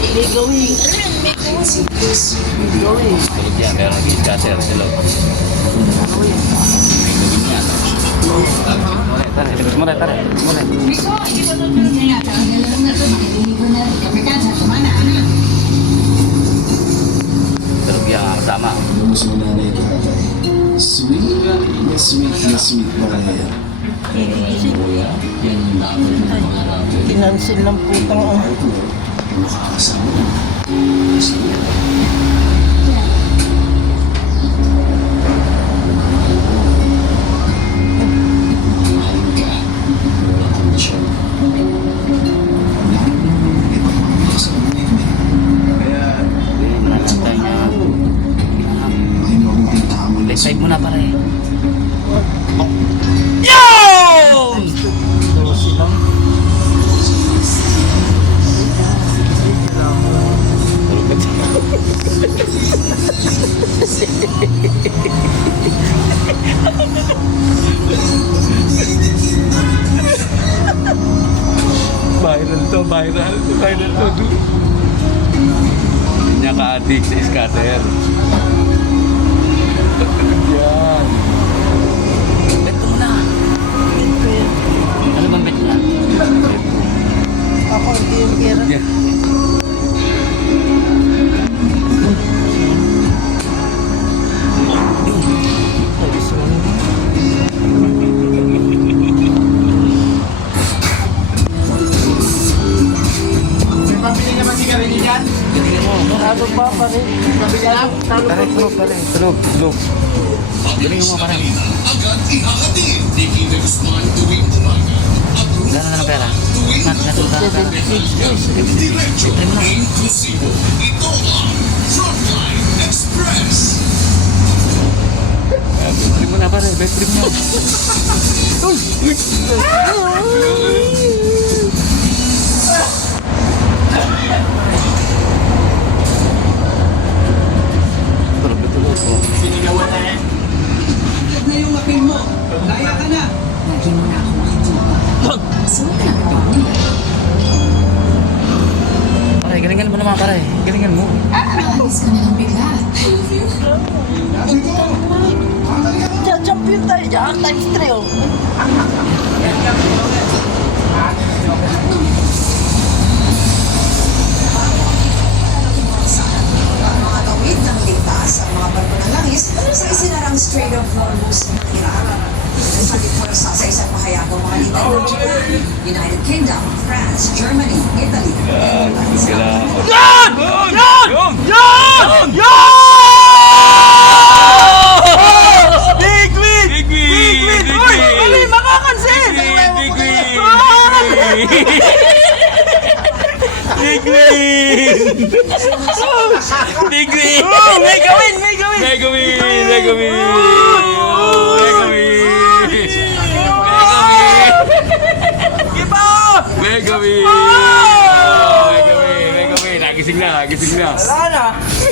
May gawin. Tulog yan, meron nag-i-scatter sa loob. Tara, ikot mo rin, tara. Tulog yan, kasama. Lubos mo na ito. Sweet na sweet na sweet na yan. Pero alam mo yan, yan ang dapat ng pangarap. Kinansin ng putang ang Makakasama. Mahal ka. Wala kondisyon. Sa buhay mo. Kaya, Manantay niya. may magandang tama na Left side mo na pare. Yun! dosi lang. Viral to. Hindi niya ka-addict sa scatter. Yan. Bet mo na. Ano bang bet niya? Ako hindi yung kira. Yan. Galingan mo. Ano ba pa rin? Tara, tulog. Galingan mo parang. Gano'n na ng pera? Natulog ka ng pera. Try mo na. Try mo na parang. Best trip mo. Tulog po. na yung apil mo. Kaya ka na. Lagi mo na ako makikita. Sino ginagawa mo? Pare, galingan mo naman pare. Galingan mo. Alis ka na lang bigla. Champion tayo dyan. Times 3 oh. Mga gawid ng ligtas ang mga barko ng langis sa isinarang Strait of Hormuz ng Iran. Sabi po sa isang pahayagang mga lider ng Japan, United Kingdom, France, Germany, Italy, Netherlands. Big win! Uy! Mali! Makakansin! Big win! Oh! May gawin! Nagising na. Wala na!